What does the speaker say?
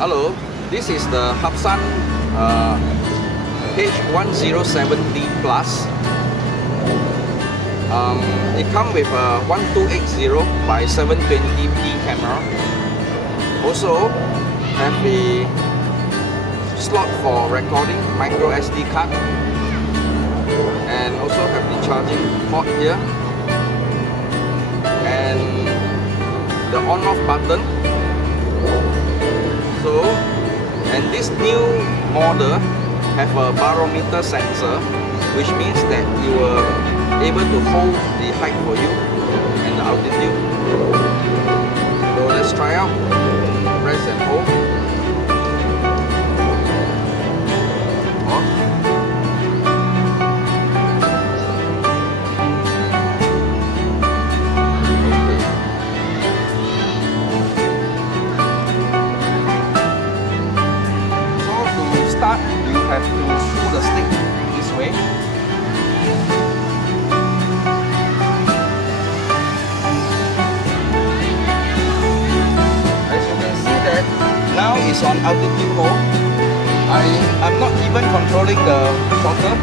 Hello, this is the Hapsan H107D Plus. It comes with a 1280 by 720p camera. Also have a slot for recording, micro SD card, and also have the charging port here and the on-off button. So, and this new model have a barometer sensor, which means that you will able to hold the height for you and the altitude. So let's try out. Press and hold. Off. Start, you have to pull the stick this way. As you can see that now it's on altitude mode. I'm not even controlling the throttle.